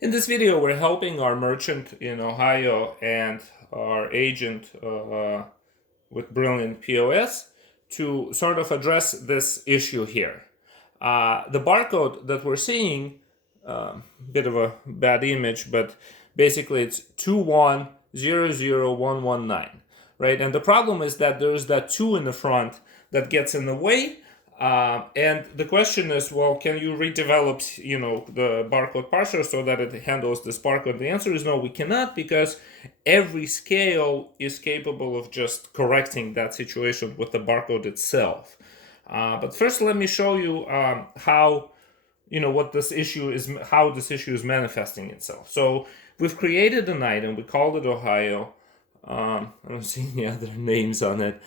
In this video, we're helping our merchant in Ohio and our agent with Brilliant POS to sort of address this issue here. The barcode that we're seeing, bit of a bad image, but basically it's 2100119, right? And the problem is that there's that 2 in the front that gets in the way. And the question is, well, can you redevelop, the barcode parser so that it handles this barcode? The answer is no, we cannot, because every scale is capable of just correcting that situation with the barcode itself. But first, let me show you how, what this issue is, how this issue is manifesting itself. So we've created an item. We called it Ohio. I don't see any other names on it.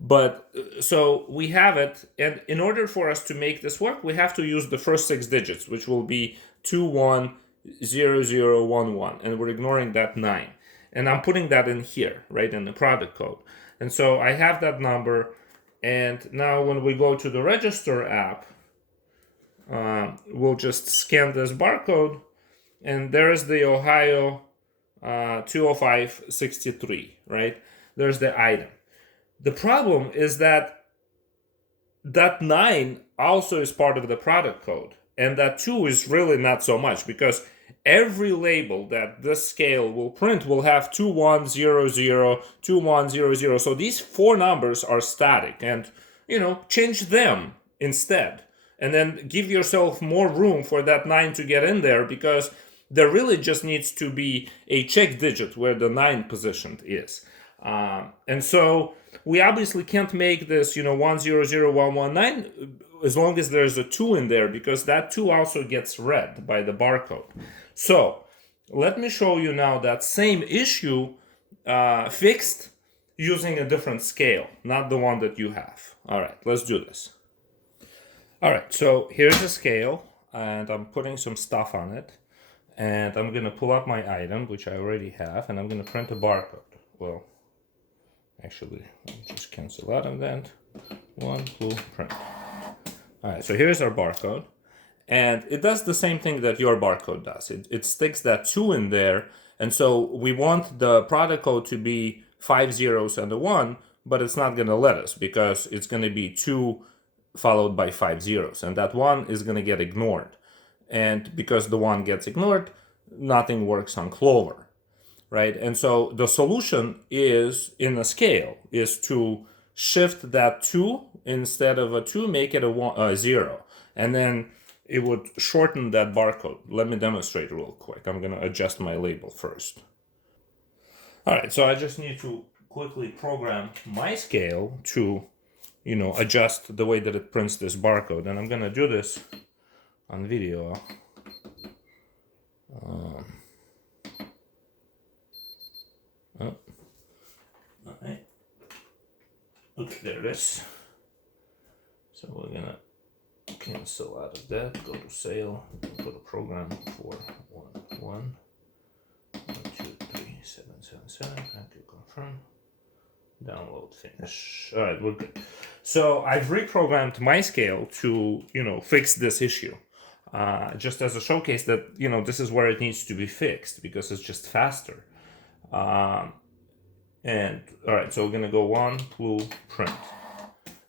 But so we have it, and in order for us to make this work, we have to use the first 6 digits, which will be 210011, and we're ignoring that 9. And I'm putting that in here, right, in the product code. And so I have that number, and now when we go to the register app, we'll just scan this barcode, and there's the Ohio 20563, right? There's the item. The problem is that 9 also is part of the product code, and that 2 is really not so much, because every label that this scale will print will have 2100, 2100. So these 4 numbers are static, and change them instead, and then give yourself more room for that 9 to get in there, because there really just needs to be a check digit where the 9 positioned is. And so we obviously can't make this 100119 as long as there's a 2 in there, because that 2 also gets read by the barcode. So let me show you now that same issue fixed using a different scale, not the one that you have. All right, let's do this. All right, so here's a scale, and I'm putting some stuff on it, and I'm going to pull up my item, which I already have, and I'm going to print a barcode. Well, actually, let me just cancel out of that. 1 blue print. All right, so here's our barcode, and it does the same thing that your barcode does. It sticks that 2 in there, and so we want the product code to be 5 zeros and a 1, but it's not going to let us, because it's going to be 2 followed by 5 zeros, and that 1 is going to get ignored. And because the 1 gets ignored, nothing works on Clover. Right, and so the solution is in a scale is to shift that 2 instead of a 2, make it a 0, and then it would shorten that barcode. Let me demonstrate real quick. I'm going to adjust my label first. All right, so I just need to quickly program my scale to, adjust the way that it prints this barcode, and I'm going to do this on video. Alright. Okay, there it is. So we're gonna cancel out of that, go to sale, put a program for 1 2 3 7 7 7, thank you, confirm, download, finish. Alright, we're good. So I've reprogrammed my scale to, fix this issue. Just as a showcase that, this is where it needs to be fixed, because it's just faster. And all right, so we're gonna go 1 blue print,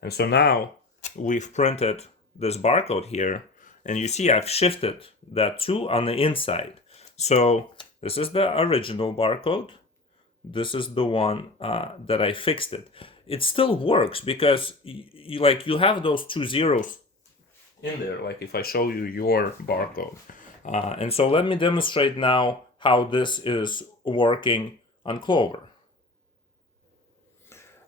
and so now we've printed this barcode here, and you see I've shifted that 2 on the inside. So this is the original barcode, this is the one that I fixed it. It still works, because you have those 2 zeros in there, like if I show you your barcode. And so let me demonstrate now how this is working on Clover.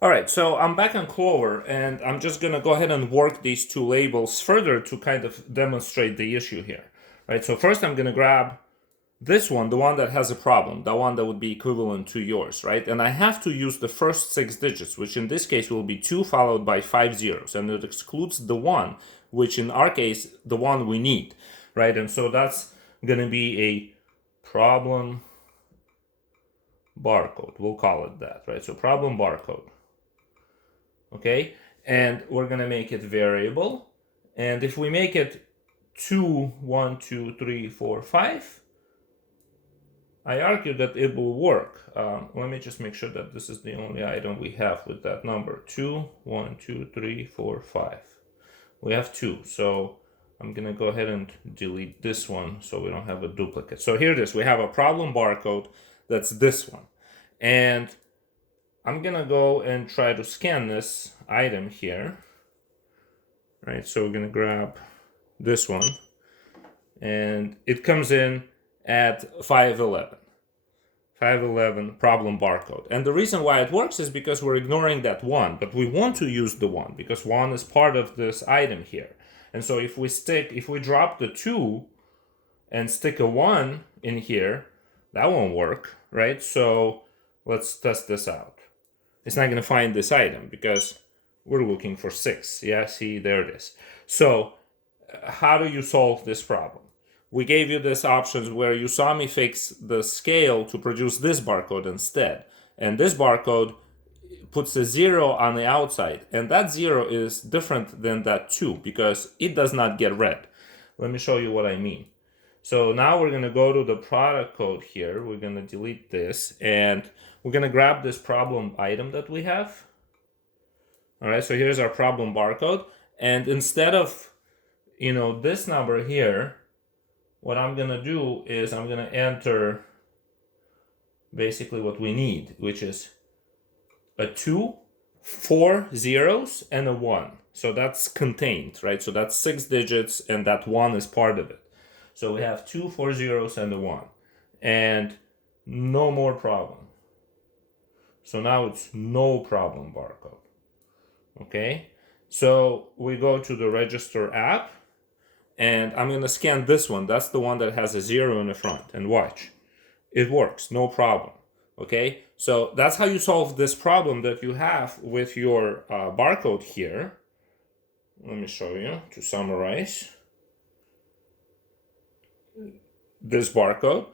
All right, so I'm back on Clover, and I'm just going to go ahead and work these 2 labels further to kind of demonstrate the issue here. Right, so first I'm going to grab this one, the one that has a problem, the one that would be equivalent to yours, right? And I have to use the first 6 digits, which in this case will be 2 followed by 5 zeros, and it excludes the 1, which in our case, the one we need, right? And so that's going to be a problem barcode, we'll call it that, right? So problem barcode. Okay, and we're gonna make it variable, and if we make it 2 1 2 3 4 5, I argue that it will work. Let me just make sure that this is the only item we have with that number. 2, 1, 2, 3, 4, 5. We have 2, so I'm gonna go ahead and delete this one so we don't have a duplicate. So here it is. We have a problem barcode that's this one. And I'm gonna go and try to scan this item here. Right, so we're gonna grab this one, and it comes in at 511. 511 problem barcode. And the reason why it works is because we're ignoring that 1, but we want to use the 1 because 1 is part of this item here. And so if we drop the 2 and stick a 1 in here, that won't work, right? So let's test this out. It's not going to find this item because we're looking for 6. Yeah, see, there it is. So how do you solve this problem? We gave you these options where you saw me fix the scale to produce this barcode instead. And this barcode puts a 0 on the outside. And that 0 is different than that 2 because it does not get read. Let me show you what I mean. So now we're going to go to the product code here. We're going to delete this. And we're going to grab this problem item that we have. All right, so here's our problem barcode. And instead of, this number here, what I'm going to do is I'm going to enter basically what we need, which is a 2, 4 zeros, and a 1. So that's contained, right? So that's 6 digits, and that 1 is part of it. So we have 2, 4 zeros, and a 1. And no more problem. So now it's no problem barcode. Okay? So we go to the register app. And I'm going to scan this one. That's the one that has a 0 in the front. And watch. It works. No problem. Okay? So that's how you solve this problem that you have with your barcode here. Let me show you to summarize. This barcode.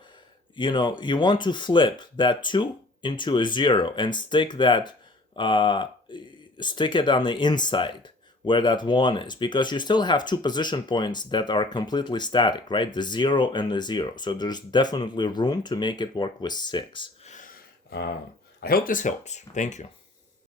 You want to flip that 2 into a 0 and stick it on the inside where that 1 is, because you still have 2 position points that are completely static, right? The 0 and the 0. So there's definitely room to make it work with 6. I hope this helps. Thank you.